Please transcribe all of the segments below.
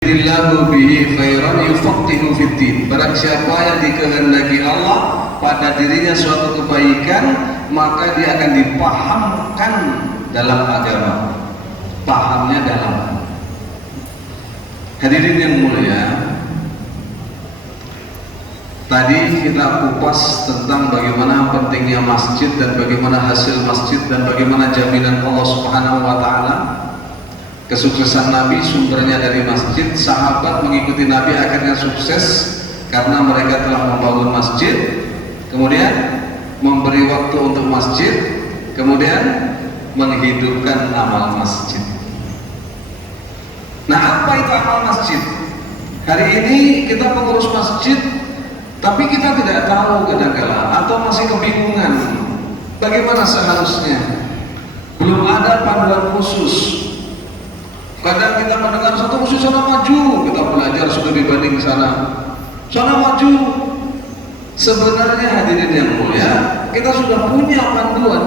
Yuridillahu bihi khairan yufaqihu fiddin. Barang siapa yang dikehendaki Allah pada dirinya suatu kebaikan, maka dia akan dipahamkan dalam agama. Pahamnya dalam. Hadirin yang mulia, tadi kita kupas tentang bagaimana pentingnya masjid dan bagaimana hasil masjid dan bagaimana jaminan Allah Subhanahu wa taala. Kesuksesan Nabi sumbernya dari masjid. Sahabat mengikuti Nabi akhirnya sukses karena mereka telah membangun masjid, kemudian memberi waktu untuk masjid, kemudian menghidupkan amal masjid. Nah, apa itu amal masjid? Hari ini kita pengurus masjid, tapi kita tidak tahu kadang-kala atau masih kebingungan bagaimana seharusnya. Belum ada panduan khusus. Kadang kita mendengar satu musuh sana maju, kita belajar sudah dibanding sana maju. Sebenarnya hadirin yang mulia, kita sudah punya panduan.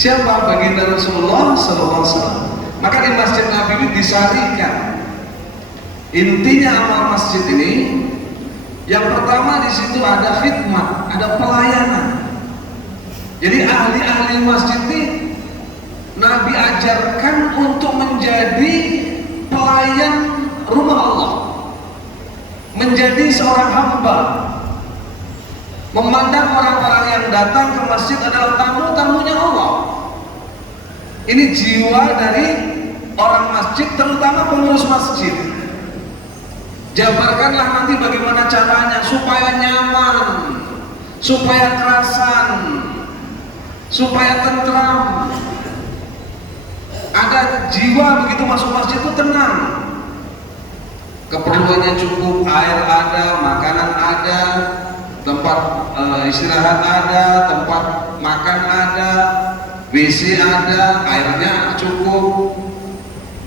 Siapa baginda Rasulullah SAW? Maka di masjid Nabi ini disarikan. Intinya amal masjid ini, yang pertama di situ ada khidmat, ada pelayanan. Jadi ahli-ahli masjid ini Nabi ajarkan untuk menjadi pelayan rumah Allah, menjadi seorang hamba, memandang orang-orang yang datang ke masjid adalah tamu-tamunya Allah. Ini jiwa dari orang masjid, terutama pengurus masjid. Jabarkanlah nanti bagaimana caranya supaya nyaman, supaya kerasan, supaya tentram. Ada jiwa begitu masuk masjid itu tenang, keperluannya cukup, air ada, makanan ada, tempat istirahat ada, tempat makan ada, WC ada, airnya cukup.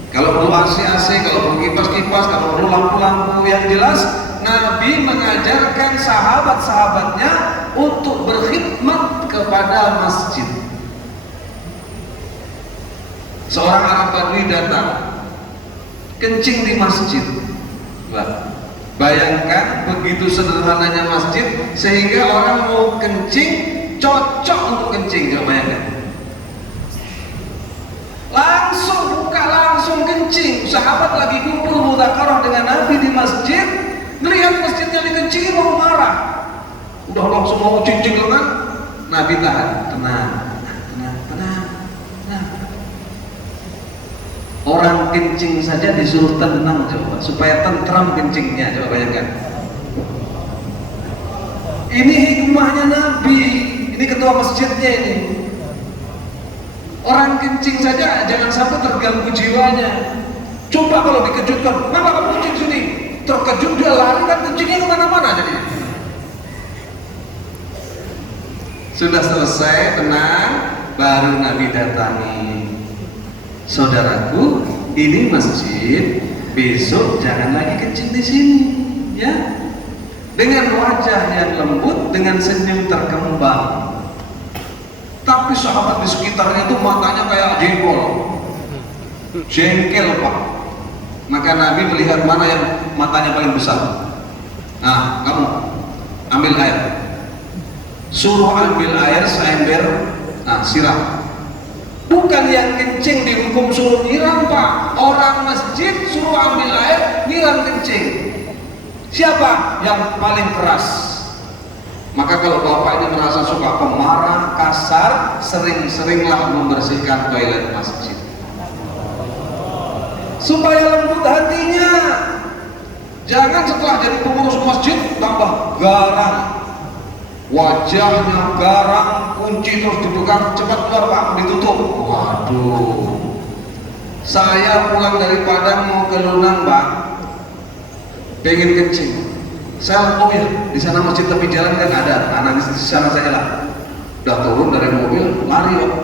Kalau perlu AC, kalau perlu kipas, kalau perlu lampu-lampu. Yang jelas Nabi mengajarkan sahabat-sahabatnya untuk berkhidmat kepada masjid. Seorang Arab Badui datang kencing di masjid. Bayangkan begitu sederhananya masjid sehingga orang mau kencing cocok untuk kencing. Coba bayangkan. Langsung buka, langsung kencing. Sahabat lagi kumpul mudzakarah dengan Nabi di masjid, melihat masjidnya dikencingin mau marah. Udah langsung mau cincin kan? Nabi tahan, tenang. Orang kencing saja disuruh tenang, coba supaya tentram kencingnya. Coba bayangkan. Ini hikmahnya Nabi. Ini ketua masjidnya ini. Orang kencing saja jangan sampai terganggu jiwanya. Coba kalau dikejutkan, kenapa kamu kencing sini? Terkejut dia lari kan kencingnya kemana-mana jadi. Sudah selesai, tenang, baru Nabi datangi. Saudaraku, ini masjid, besok jangan lagi kencing di sini, ya. Dengan wajah yang lembut, dengan senyum terkembang. Tapi sahabat di sekitarnya itu matanya kayak jengkel pak. Maka Nabi melihat mana yang matanya paling besar. Nah, kamu ambil air. Suruh ambil air seember, nah siram. Bukan yang kencing dihukum suruh nyiram pak. Orang masjid suruh ambil air, nyiram kencing. Siapa yang paling keras? Maka kalau bapak ini merasa suka pemarah, kasar, sering-seringlah membersihkan toilet masjid supaya lembut hatinya. Jangan setelah jadi pengurus masjid tambah garang, wajahnya garang, kunci terus dibuka, cepat keluar pak, ditutup. Waduh, saya pulang dari Padang mau ke Lunang pak, pengen kencing. Saya, oh ya, di sana masjid tepi jalan kan ada, anak di sana saja lah. Udah turun dari mobil, lari pak.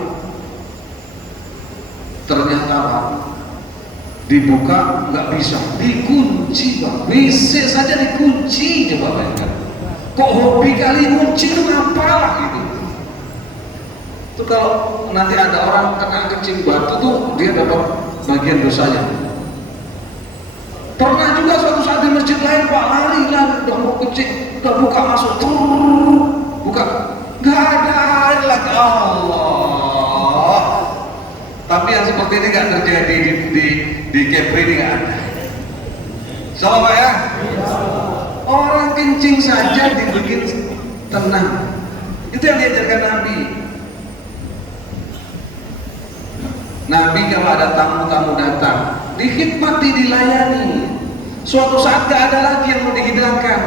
Ternyata pak, dibuka nggak bisa, dikunci pak. WC saja dikunci, coba bayangkan. Kok hobi kali kunci itu ngapalah gitu. Itu kalau nanti ada orang kena kencing batu tuh dia dapat bagian dosanya. Pernah juga suatu saat di masjid lain, Pak, lari udah mau kecil, udah buka masuk, buka, nggak ada air lagi. Allah. Tapi yang seperti ini nggak terjadi di Kepri ini, nggak ada. Salah ya? Orang kencing saja dibikin tenang. Itu yang diajarkan Nabi. Nabi kalau ada tamu-tamu datang, dikhidmati, dilayani. Suatu saat gak ada lagi yang mau dihidangkan.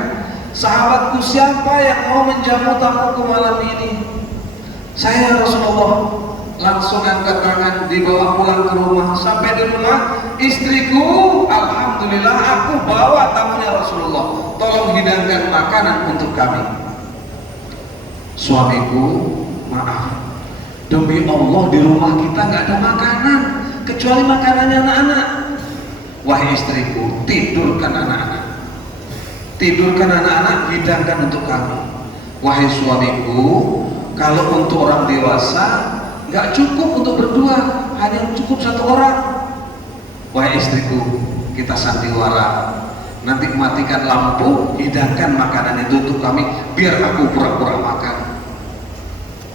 Sahabatku, siapa yang mau menjamu tamuku malam ini? Saya, Rasulullah. Langsung angkat tangan, dibawa pulang ke rumah. Sampai di rumah, istriku, alhamdulillah aku bawa tamunya Rasulullah, tolong hidangkan makanan untuk kami. Suamiku, maaf, demi Allah di rumah kita nggak ada makanan kecuali makanannya anak-anak. Wahai istriku, tidurkan anak-anak, tidurkan anak-anak, hidangkan untuk kami. Wahai suamiku, kalau untuk orang dewasa nggak cukup untuk berdua, hanya cukup satu orang. Wahai istriku, kita sandiwara, nanti matikan lampu, hidangkan makanan itu untuk kami, biar aku pura-pura makan.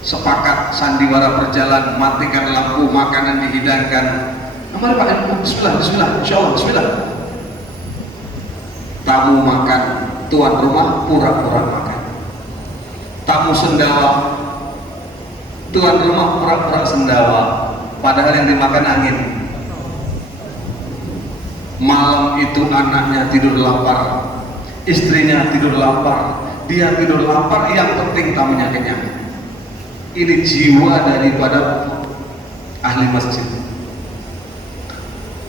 Sepakat, sandiwara berjalan, matikan lampu, makanan dihidangkan. Mari Pak, bismillah, bismillah, insyaallah, bismillah. Tamu makan, tuan rumah pura-pura makan. Tamu sendawa, tuan rumah pura-pura sendawa, padahal yang dimakan angin. Malam itu anaknya tidur lapar, istrinya tidur lapar, dia tidur lapar, yang penting tamunya kenyang. Ini jiwa daripada ahli masjid.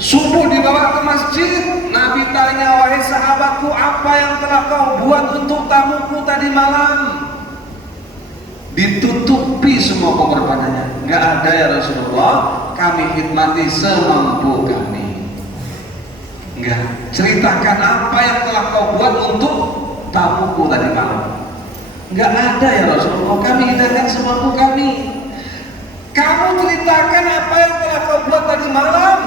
Subuh dibawa ke masjid, Nabi tanya, wahai sahabatku, apa yang telah kau buat untuk tamuku tadi malam? Ditutupi semua pengorbanannya. Nggak ada ya Rasulullah, kami khidmati semampu kami. Enggak, ceritakan apa yang telah kau buat untuk tamuku tadi malam. Enggak ada ya Rasulullah, kami hidangkan semampu kami. Kamu ceritakan apa yang telah kau buat tadi malam,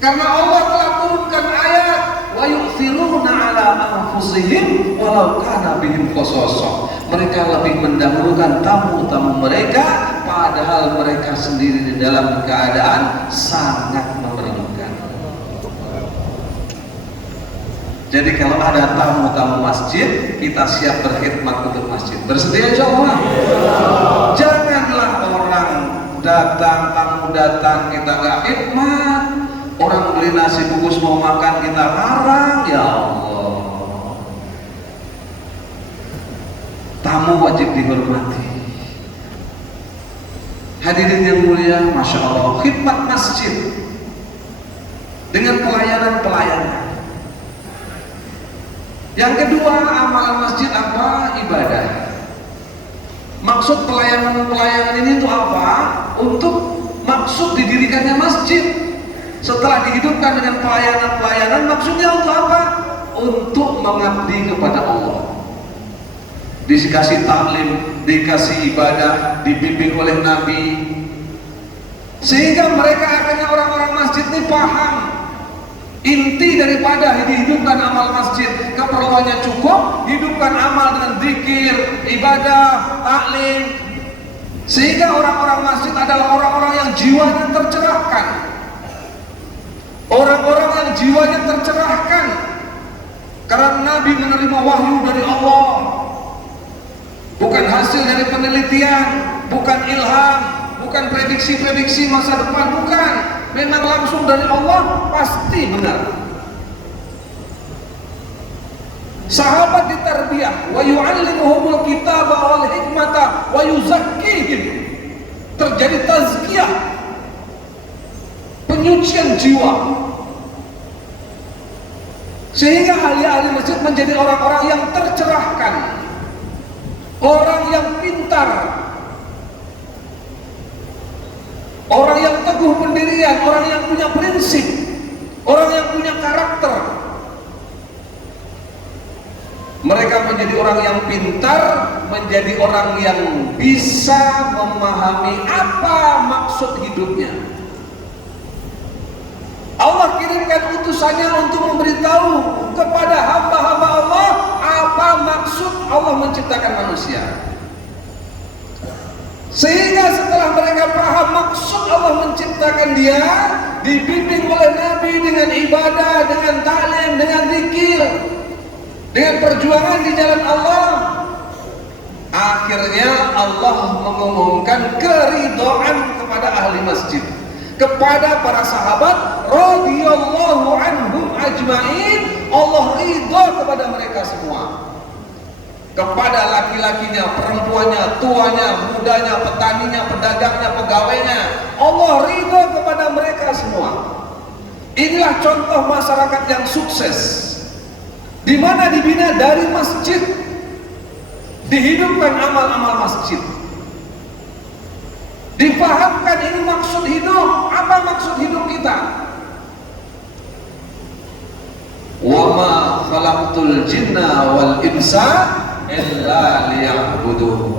karena Allah telah turunkan ayat wa yu'thiruna ala anfusihim walau kana bihim khasasah. Mereka lebih mendahulukan tamu-tamu mereka padahal mereka sendiri di dalam keadaan sangat memerlukan. Jadi kalau ada tamu-tamu masjid, kita siap berkhidmat untuk masjid. Bersedia insyaallah? Janganlah orang datang, tamu datang, kita nggak khidmat. Orang beli nasi bungkus mau makan, kita larang. Ya Allah, tamu wajib dihormati. Hadirin yang mulia, Masya Allah, khidmat masjid dengan pelayanan-pelayanan. Yang kedua, amalan masjid apa? Ibadah. Maksud pelayanan-pelayanan ini untuk apa? Untuk maksud didirikannya masjid. Setelah dihidupkan dengan pelayanan-pelayanan, maksudnya untuk apa? Untuk mengabdi kepada Allah. Dikasih taklim, dikasih ibadah, dibimbing oleh Nabi, sehingga mereka akhirnya orang-orang masjid ini paham inti daripada dihidupkan amal masjid. Keperluannya cukup, hidupkan amal dengan zikir, ibadah, taklim, sehingga orang-orang masjid adalah orang-orang yang jiwanya tercerahkan, orang-orang yang jiwanya tercerahkan karena Nabi menerima wahyu dari Allah, bukan hasil dari penelitian, bukan ilham, bukan prediksi-prediksi masa depan, bukan, memang langsung dari Allah, pasti benar. Sahabat ditarbiyah, wa yu'allimuhumul kitaba wal hikmata wa yuzakkihim. Terjadi tazkiyah, penyucian jiwa, sehingga ahli-ahli masjid menjadi orang-orang yang tercerahkan, orang yang pintar, orang yang teguh pendirian, orang yang punya prinsip, orang yang punya karakter. Mereka menjadi orang yang pintar, menjadi orang yang bisa memahami apa maksud hidupnya. mengirimkan utusannya untuk memberitahu kepada hamba-hamba Allah apa maksud Allah menciptakan manusia. Sehingga setelah mereka paham maksud Allah menciptakan dia, dibimbing oleh Nabi dengan ibadah, dengan ta'lim, dengan zikir, dengan perjuangan di jalan Allah, akhirnya Allah mengumumkan keridhaan kepada ahli masjid, kepada para sahabat radhiyallahu anhum ajmain. Allah ridha kepada mereka semua, kepada laki-lakinya, perempuannya, tuanya, mudanya, petaninya, pedagangnya, pegawainya. Allah ridha kepada mereka semua. Inilah contoh masyarakat yang sukses, di mana dibina dari masjid, dihidupkan amal-amal masjid, dipahamkan ini maksud hidup. Apa maksud hidup kita? Wa ma khalaqtul jinna wal insa illa liya'budun.